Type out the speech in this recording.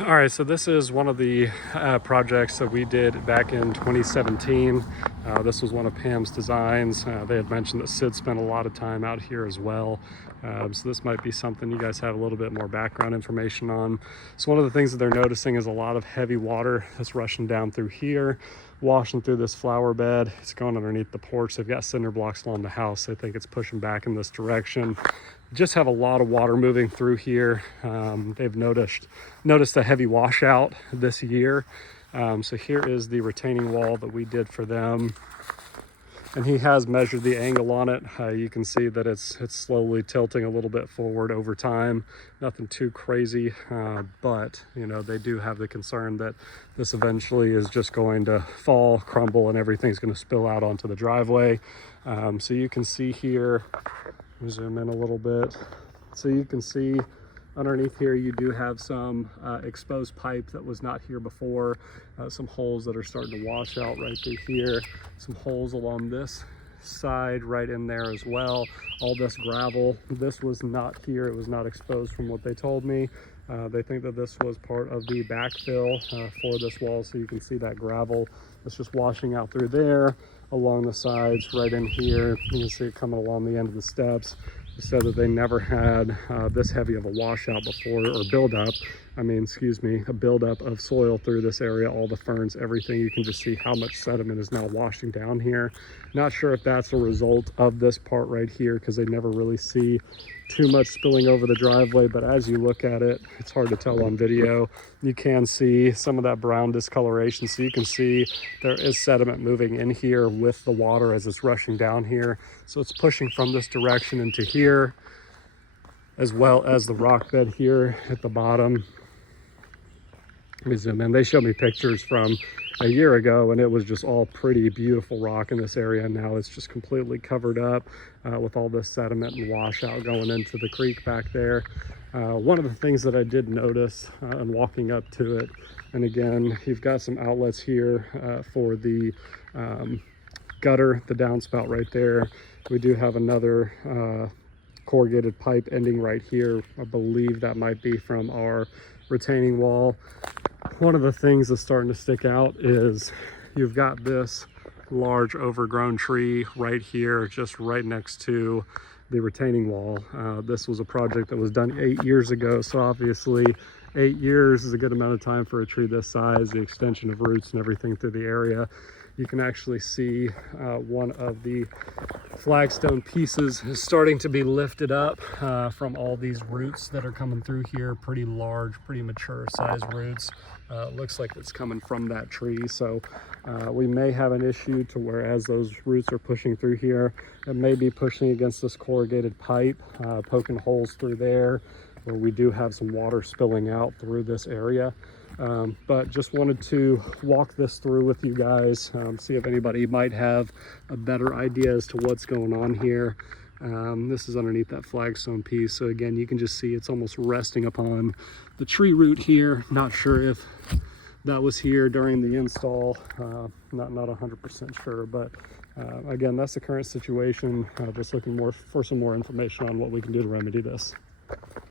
All right, so this is one of the projects that we did back in 2017. This was one of Pam's designs. They had mentioned that Sid spent a lot of time out here as well. So this might be something you guys have a little bit more background information on. So one of the things that they're noticing is a lot of heavy water that's rushing down through here, washing through this flower bed. It's going underneath the porch. They've got cinder blocks along the house. They think it's pushing back in this direction. Just have a lot of water moving through here. They've noticed a heavy washout this year. So here is the retaining wall that we did for them. And he has measured the angle on it. You can see that it's slowly tilting a little bit forward over time. Nothing too crazy, but you know, they do have the concern that this eventually is just going to fall, crumble, and everything's going to spill out onto the driveway. So you can see here, zoom in a little bit. So you can see underneath here, you do have some exposed pipe that was not here before, some holes that are starting to wash out right through here, some holes along this side right in there as well. All this gravel, this was not here, it was not exposed from what they told me. They think that this was part of the backfill for this wall, so you can see that gravel that's just washing out through there, along the sides, right in here. You can see it coming along the end of the steps. They said that they never had this heavy of a washout before, or a buildup of soil through this area, all the ferns, everything. You can just see how much sediment is now washing down here. Not sure if that's a result of this part right here, because they never really see too much spilling over the driveway, but as you look at it, it's hard to tell on video. You can see some of that brown discoloration, so you can see there is sediment moving in here with the water as it's rushing down here. So it's pushing from this direction into here, as well as the rock bed here at the bottom. Let me zoom in. They showed me pictures from a year ago, and it was just all pretty beautiful rock in this area. Now it's just completely covered up with all this sediment and washout going into the creek back there. One of the things that I did notice in walking up to it, and again, you've got some outlets here for the gutter, the downspout right there. We do have another corrugated pipe ending right here. I believe that might be from our retaining wall. One of the things that's starting to stick out is you've got this large overgrown tree right here, just right next to the retaining wall. This was a project that was done 8 years ago, so obviously 8 years is a good amount of time for a tree this size, the extension of roots and everything through the area. You can actually see one of the flagstone pieces is starting to be lifted up from all these roots that are coming through here. Pretty large, pretty mature size roots. Looks like it's coming from that tree. So we may have an issue to where as those roots are pushing through here, it may be pushing against this corrugated pipe, poking holes through there, where we do have some water spilling out through this area. But just wanted to walk this through with you guys, see if anybody might have a better idea as to what's going on here. This is underneath that flagstone piece, so again, you can just see it's almost resting upon the tree root here. Not sure if that was here during the install, not 100% sure, but again, that's the current situation. Just looking for some more information on what we can do to remedy this.